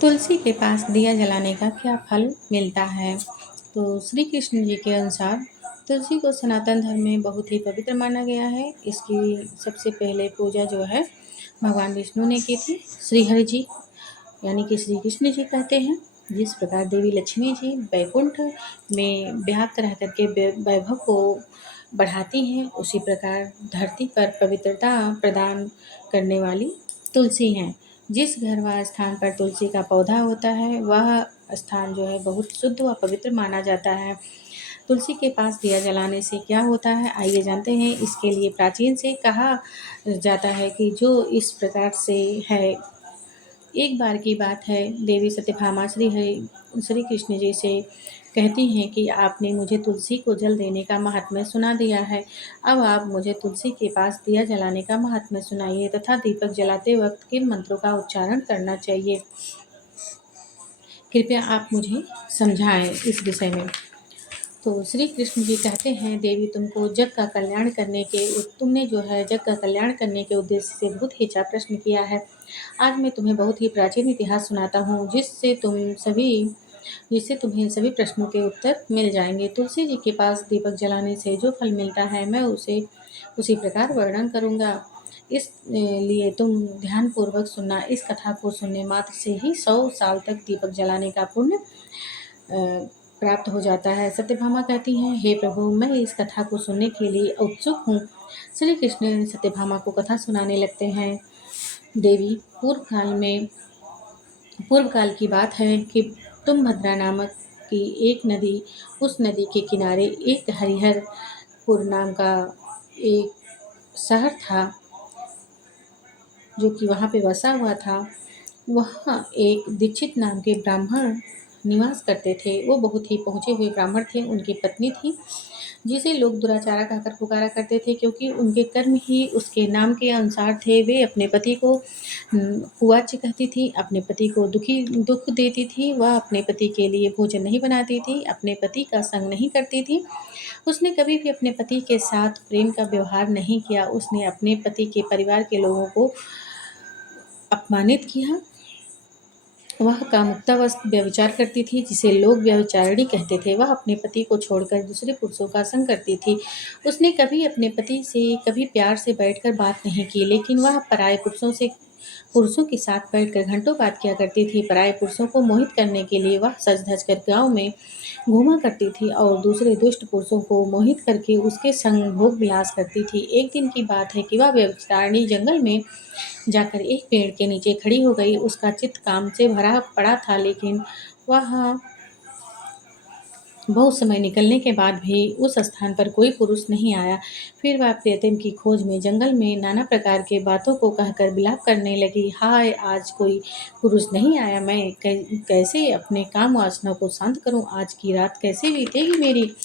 तुलसी के पास दिया जलाने का क्या फल मिलता है? तो श्री कृष्ण जी के अनुसार तुलसी को सनातन धर्म में बहुत ही पवित्र माना गया है। इसकी सबसे पहले पूजा जो है भगवान विष्णु ने की थी। श्री हरि जी यानी कि श्री कृष्ण जी कहते हैं, जिस प्रकार देवी लक्ष्मी जी वैकुंठ में व्याप्त रह करके वैभव को बढ़ाती हैं, उसी प्रकार धरती पर पवित्रता प्रदान करने वाली तुलसी हैं। जिस घर व स्थान पर तुलसी का पौधा होता है, वह स्थान जो है बहुत शुद्ध व पवित्र माना जाता है। तुलसी के पास दिया जलाने से क्या होता है, आइए जानते हैं। इसके लिए प्राचीन से कहा जाता है कि जो इस प्रकार से है। एक बार की बात है, देवी सत्यभामा श्री कृष्ण जी से कहती हैं कि आपने मुझे तुलसी को जल देने का महात्म्य सुना दिया है। अब आप मुझे तुलसी के पास दिया जलाने का महात्म्य सुनाइए तथा दीपक जलाते वक्त किन मंत्रों का उच्चारण करना चाहिए। कृपया आप मुझे समझाएं इस विषय में। तो श्री कृष्ण जी कहते हैं, देवी तुमने जो है जग का कल्याण करने के उद्देश्य से बहुत ही अच्छा प्रश्न किया है। आज मैं तुम्हें बहुत ही प्राचीन इतिहास सुनाता हूँ, जिससे तुम्हें सभी प्रश्नों के उत्तर मिल जाएंगे। तुलसी जी के पास दीपक जलाने से जो फल मिलता है, मैं उसे उसी प्रकार वर्णन करूँगा। इस लिए तुम ध्यानपूर्वक सुनना। इस कथा को सुनने मात्र से ही 100 साल तक दीपक जलाने का पुण्य प्राप्त हो जाता है। सत्यभामा कहती हैं, हे प्रभु, मैं इस कथा को सुनने के लिए उत्सुक हूँ। श्री कृष्ण सत्यभामा को कथा सुनाने लगते हैं। देवी, पूर्व काल की बात है कि तुंगभद्रा नामक की एक नदी, उस नदी के किनारे एक हरिहरपुर नाम का एक शहर था, जो कि वहाँ पे बसा हुआ था। वहाँ एक दीक्षित नाम के ब्राह्मण निवास करते थे। वो बहुत ही पहुँचे हुए ब्राह्मण थे। उनकी पत्नी थी, जिसे लोग दुराचारा कहकर पुकारा करते थे, क्योंकि उनके कर्म ही उसके नाम के अनुसार थे। वे अपने पति को कुवाच्य कहती थी, अपने पति को दुख देती थी। वह अपने पति के लिए भोजन नहीं बनाती थी, अपने पति का संग नहीं करती थी। उसने कभी भी अपने पति के साथ प्रेम का व्यवहार नहीं किया। उसने अपने पति के परिवार के लोगों को अपमानित किया। वह कामुकतावश व्यभिचार करती थी, जिसे लोग व्यभिचारिणी कहते थे। वह अपने पति को छोड़कर दूसरे पुरुषों का संग करती थी। उसने कभी अपने पति से कभी प्यार से बैठकर बात नहीं की, लेकिन वह पराये पुरुषों के साथ बैठकर घंटों बात किया करती थी। पराये पुरुषों को मोहित करने के लिए वह सज धज कर गाँव में घूमा करती थी और दूसरे दुष्ट पुरुषों को मोहित करके उसके संग भोग विलास करती थी। एक दिन की बात है कि वह व्यभिचारिणी जंगल में जाकर एक पेड़ के नीचे खड़ी हो गई। उसका चित्त काम से भरा पड़ा था, लेकिन वह बहुत समय निकलने के बाद भी उस स्थान पर कोई पुरुष नहीं आया। फिर वह प्रियतम की खोज में जंगल में नाना प्रकार के बातों को कहकर विलाप करने लगी। हाय, आज कोई पुरुष नहीं आया, मैं कैसे अपने काम वासना को शांत करूं, आज की रात कैसे बीतेगी मेरी।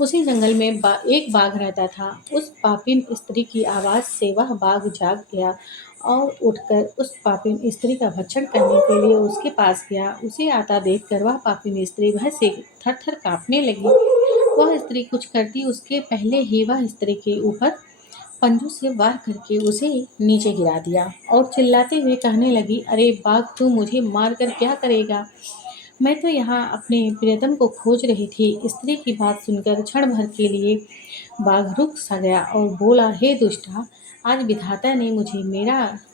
उसी जंगल में एक बाघ रहता था। उस पापिन स्त्री की आवाज़ से वह बाघ जाग गया और उठकर उस पापिन स्त्री का भक्षण करने के लिए उसके पास गया। उसे आता देखकर वह पापिन स्त्री भय से थर-थर काँपने लगी। वह स्त्री कुछ करती उसके पहले ही वह स्त्री के ऊपर पंजों से वार करके उसे नीचे गिरा दिया और चिल्लाते हुए कहने लगी, अरे बाघ, तू मुझे मारकर क्या करेगा? मैं तो यहाँ अपने प्रियतम को खोज रही थी। स्त्री की बात सुनकर क्षण भर के लिए बाघ रुक सा गया और बोला, हे दुष्टा, आज विधाता ने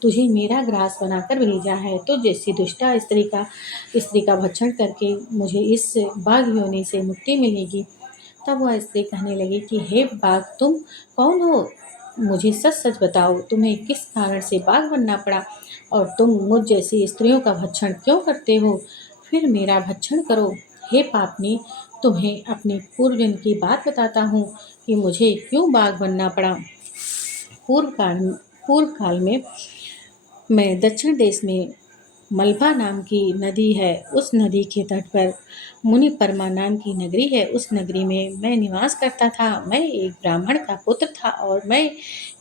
तुझे मेरा ग्रास बनाकर भेजा है। तो जैसी दुष्टा स्त्री का भक्षण करके मुझे इस बाघ योनि से मुक्ति मिलेगी। तब वह स्त्री कहने लगी कि हे बाघ, तुम कौन हो? मुझे सच सच बताओ, तुम्हें किस कारण से बाघ बनना पड़ा और तुम मुझ जैसी स्त्रियों का भक्षण क्यों करते हो? फिर मेरा भक्षण करो। हे पापनी, तुम्हें अपने पूर्व जन्म की बात बताता हूँ कि मुझे क्यों बाघ बनना पड़ा। पूर्व काल पूर्व काल में मैं दक्षिण देश में मलबा नाम की नदी है, उस नदी के तट पर मुनि परमा नाम की नगरी है। उस नगरी में मैं निवास करता था। मैं एक ब्राह्मण का पुत्र था और मैं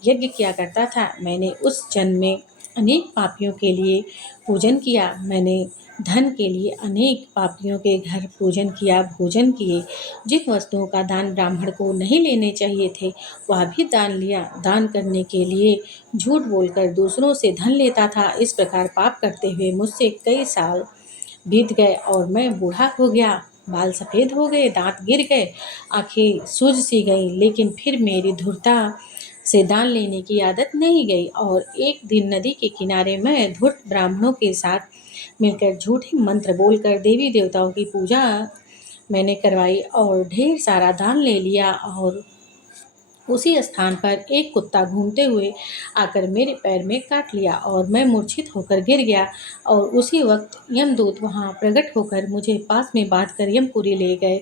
यज्ञ किया करता था। मैंने उस जन्म में अनेक पापियों के लिए पूजन किया। मैंने धन के लिए अनेक पापियों के घर पूजन किया, भोजन किए। जिन वस्तुओं का दान ब्राह्मण को नहीं लेने चाहिए थे, वह भी दान लिया। दान करने के लिए झूठ बोलकर दूसरों से धन लेता था। इस प्रकार पाप करते हुए मुझसे कई साल बीत गए और मैं बूढ़ा हो गया। बाल सफ़ेद हो गए, दांत गिर गए, आंखें सूज सी गईं, लेकिन फिर मेरी धूर्तता से दान लेने की आदत नहीं गई और एक दिन नदी के किनारे मैं धूर्त ब्राह्मणों के साथ मिलकर झूठे मंत्र बोलकर देवी देवताओं की पूजा मैंने करवाई और ढेर सारा दान ले लिया। और उसी स्थान पर एक कुत्ता घूमते हुए आकर मेरे पैर में काट लिया और मैं मूर्छित होकर गिर गया। और उसी वक्त यमदूत वहां प्रकट होकर मुझे पास में बांधकर यमपुरी ले गए।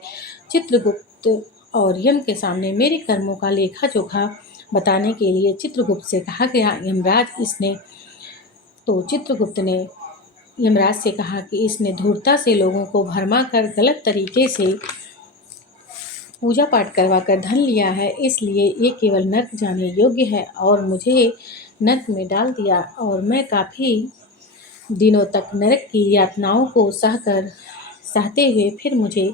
चित्रगुप्त और यम के सामने मेरे कर्मों का लेखा जोखा बताने के लिए चित्रगुप्त से कहा गया। चित्रगुप्त ने यमराज से कहा कि इसने धूर्तता से लोगों को भरमा कर गलत तरीके से पूजा पाठ करवाकर धन लिया है, इसलिए ये केवल नर्क जाने योग्य है। और मुझे नर्क में डाल दिया और मैं काफ़ी दिनों तक नरक की यातनाओं को सहते हुए फिर मुझे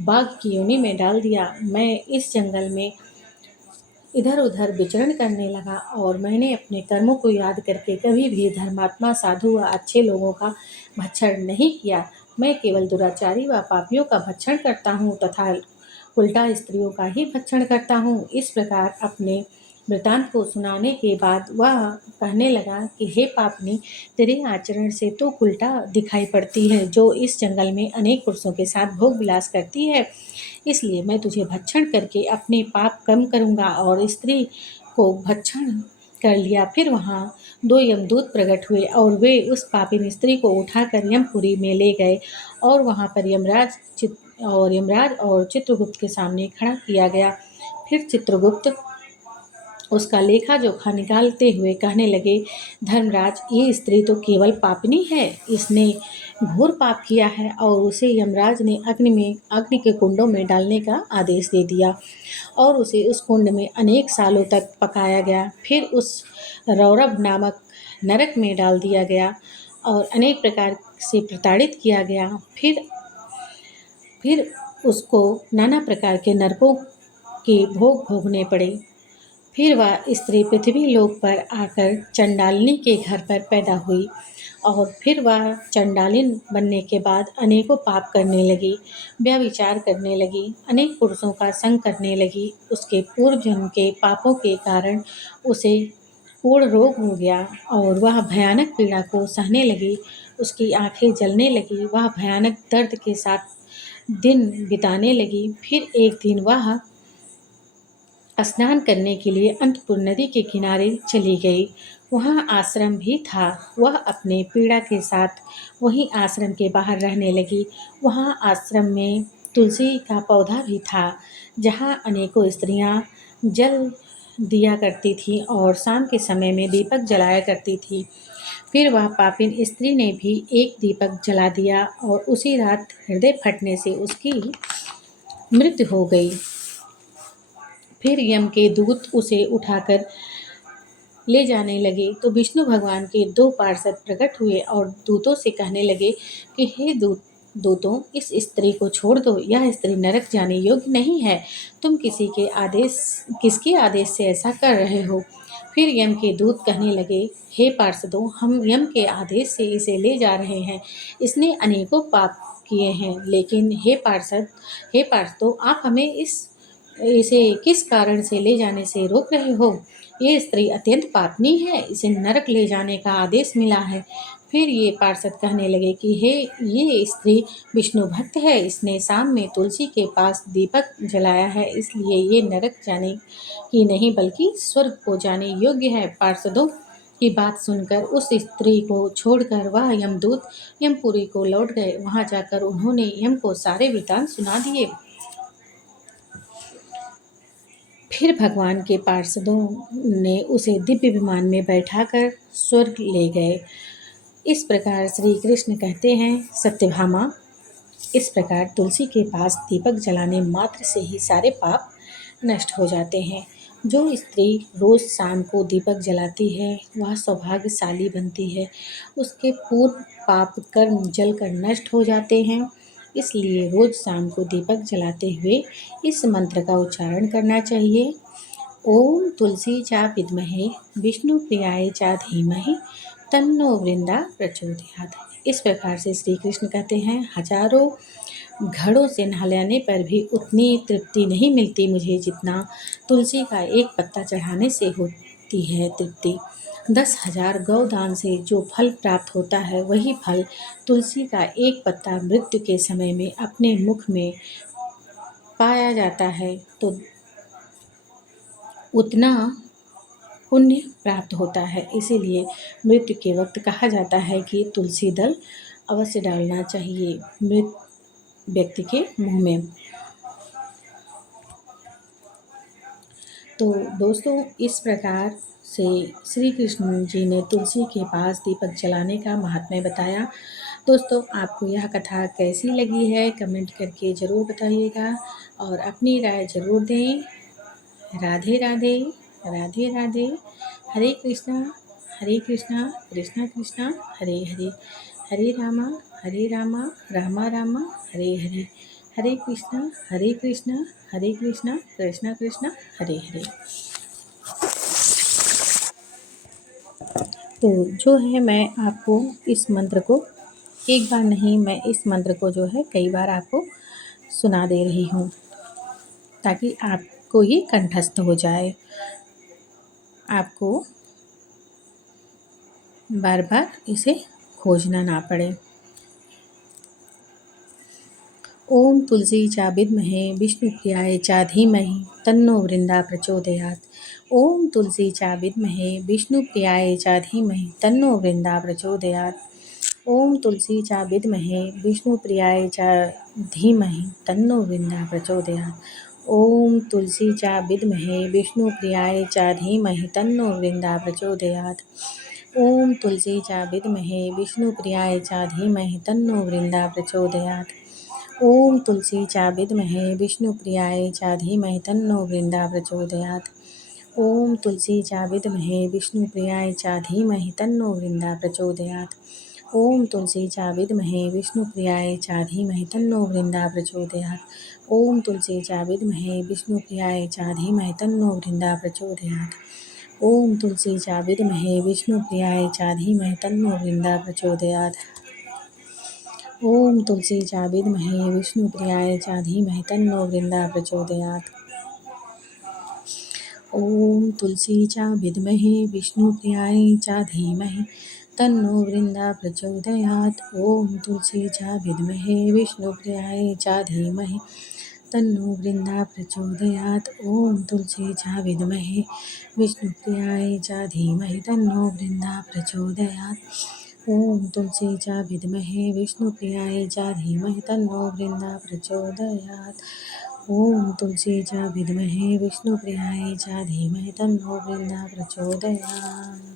बाघ की योनि में डाल दिया। मैं इस जंगल में इधर उधर विचरण करने लगा और मैंने अपने कर्मों को याद करके कभी भी धर्मात्मा, साधु व अच्छे लोगों का भक्षण नहीं किया। मैं केवल दुराचारी व पापियों का भक्षण करता हूँ तथा उल्टा स्त्रियों का ही भक्षण करता हूँ। इस प्रकार अपने वृतांत को सुनाने के बाद वह कहने लगा कि हे पापनी, तेरे आचरण से तो उल्टा दिखाई पड़ती है, जो इस जंगल में अनेक पुरुषों के साथ भोग विलास करती है। इसलिए मैं तुझे भक्षण करके अपने पाप कम करूँगा। और स्त्री को भक्षण कर लिया। फिर वहाँ 2 यमदूत प्रकट हुए और वे उस पापिन स्त्री को उठाकर यमपुरी में ले गए और वहाँ पर यमराज और चित्रगुप्त के सामने खड़ा किया गया। फिर चित्रगुप्त उसका लेखा जोखा निकालते हुए कहने लगे, धर्मराज, ये स्त्री तो केवल पापिनी है, इसने घोर पाप किया है। और उसे यमराज ने अग्नि के कुंडों में डालने का आदेश दे दिया और उसे उस कुंड में अनेक सालों तक पकाया गया। फिर उस रौरव नामक नरक में डाल दिया गया और अनेक प्रकार से प्रताड़ित किया गया। फिर उसको नाना प्रकार के नरकों के भोग भोगने पड़े। फिर वह स्त्री पृथ्वी लोक पर आकर चंडालिनी के घर पर पैदा हुई और फिर वह चंडालिन बनने के बाद अनेकों पाप करने लगी, व्यभिचार करने लगी, अनेक पुरुषों का संग करने लगी। उसके पूर्व जन्म के पापों के कारण उसे पूर्ण रोग हो गया और वह भयानक पीड़ा को सहने लगी। उसकी आंखें जलने लगी, वह भयानक दर्द के साथ दिन बिताने लगी। फिर एक दिन वह स्नान करने के लिए अंतपुर नदी के किनारे चली गई। वहाँ आश्रम भी था। वह अपने पीड़ा के साथ वहीं आश्रम के बाहर रहने लगी। वहाँ आश्रम में तुलसी का पौधा भी था, जहाँ अनेकों स्त्रियाँ जल दिया करती थीं और शाम के समय में दीपक जलाया करती थी। फिर वह पापिन स्त्री ने भी एक दीपक जला दिया और उसी रात हृदय फटने से उसकी मृत्यु हो गई। फिर यम के दूत उसे उठाकर ले जाने लगे तो विष्णु भगवान के 2 पार्षद प्रकट हुए और दूतों से कहने लगे कि हे दूतों, इस स्त्री को छोड़ दो, यह स्त्री नरक जाने योग्य नहीं है। तुम किसके आदेश से ऐसा कर रहे हो? फिर यम के दूत कहने लगे, हे पार्षदों, हम यम के आदेश से इसे ले जा रहे हैं। इसने अनेकों पाप किए हैं, लेकिन हे पार्षदों, आप हमें इसे किस कारण से ले जाने से रोक रहे हो? ये स्त्री अत्यंत पापनी है, इसे नरक ले जाने का आदेश मिला है। फिर ये पार्षद कहने लगे कि ये स्त्री विष्णु भक्त है, इसने शाम में तुलसी के पास दीपक जलाया है, इसलिए ये नरक जाने की नहीं बल्कि स्वर्ग को जाने योग्य है। पार्षदों की बात सुनकर उस स्त्री को छोड़कर वह यमदूत यमपुरी को लौट गए। वहां जाकर उन्होंने यम को सारे वृतांत सुना दिए। फिर भगवान के पार्षदों ने उसे दिव्य विमान में बैठाकर स्वर्ग ले गए। इस प्रकार श्री कृष्ण कहते हैं, सत्यभामा, इस प्रकार तुलसी के पास दीपक जलाने मात्र से ही सारे पाप नष्ट हो जाते हैं। जो स्त्री रोज शाम को दीपक जलाती है वह सौभाग्यशाली बनती है। उसके पूर्व पाप कर्म जलकर नष्ट हो जाते हैं। इसलिए रोज शाम को दीपक जलाते हुए इस मंत्र का उच्चारण करना चाहिए। ओम तुलसी चा विद्महे विष्णु प्रियाय चा धीमहि तन्नो वृंदा प्रचोदयात्। इस प्रकार से श्री कृष्ण कहते हैं, हजारों घड़ों से नहलाने पर भी उतनी तृप्ति नहीं मिलती मुझे जितना तुलसी का एक पत्ता चढ़ाने से होती है तृप्ति। 10,000 गौदान से जो फल प्राप्त होता है वही फल तुलसी का एक पत्ता मृत्यु के समय में अपने मुख में पाया जाता है तो उतना पुण्य प्राप्त होता है। इसीलिए मृत्यु के वक्त कहा जाता है कि तुलसी दल अवश्य डालना चाहिए मृत व्यक्ति के मुंह में। तो दोस्तों, इस प्रकार से श्री कृष्ण जी ने तुलसी के पास दीपक जलाने का महात्म्य बताया। दोस्तों, आपको यह कथा कैसी लगी है कमेंट करके ज़रूर बताइएगा और अपनी राय ज़रूर दें। राधे राधे, राधे राधे। हरे कृष्णा, कृष्णा कृष्णा, हरे हरे, हरे रामा, रामा रामा, हरे हरे, हरे कृष्णा, कृष्णा कृष्णा, हरे हरे। तो जो है मैं आपको इस मंत्र को एक बार नहीं, मैं इस मंत्र को जो है कई बार आपको सुना दे रही हूँ ताकि आपको ये कंठस्थ हो जाए, आपको बार बार इसे खोजना ना पड़े। ओम तुलसी चा विद्महे विष्णुप्रियाय चा धीमहि तन्नो वृंदा प्रचोदयात्। ओम तुलसी चा विद्महे विष्णुप्रियाय चा धीमहि तन्नो वृंदा प्रचोदयात्। ओम तुलसी चा विद्महे विष्णुप्रियाय चा धीमहि तन्नो वृंदा प्रचोदयात्। ओम तुलसी चा विद्महे विष्णुप्रियाय चा धीमहि तन्नो वृंदा प्रचोदयात्। ओम तुलसी चा विद्महे विष्णुप्रियाय चा धीमहि तन्नो वृंदा प्रचोदयात्। ओम तुलसी चा विद्महे विष्णुप्रियाय चा धीमहि तन्नो वृंदा प्रचोदयात्। ओम तुलसी चा विद्महे विष्णुप्रियाय चा धीमहि तन्नो वृंदा प्रचोदयात्। ओम तुलसी चा विद्महे विष्णुप्रियाय चा धीमहि तन्नो वृंदा प्रचोदयात्। ओम तुलसी चा विद्महे विष्णुप्रियाय चा धीमहि तन्नो वृंदा प्रचोदयात्। ओम तुलसी चा विद्महे विष्णुप्रियाय चा धीमहि तन्नो वृंदा प्रचोदयात्। ओम तुलसी चा विद्महे विष्णुप्रियाय चा धीमहि तन्नो वृंदा प्रचोदयात्। ओम तुलसी चा विद्महे विष्णुप्रियाय चा धीमहि तन्नो वृंदा प्रचोदयात्। ओम तुलसी चा विद्महे विष्णुप्रियाय चा धीमहि तन्नो वृंदा प्रचोदयात्। ओम तुलसी चा विद्महे विष्णुप्रियाय चा धीमहि तन्नो वृंदा प्रचोदयात्। ओम तुलसी चा विद्महे विष्णुप्रियाय चा धीमहि तन्नो वृंदा प्रचोदयात्। ओम तुलसी चा विद्महे विष्णुप्रियाय चा धीमहि तन्नो वृंदा प्रचोदयात्।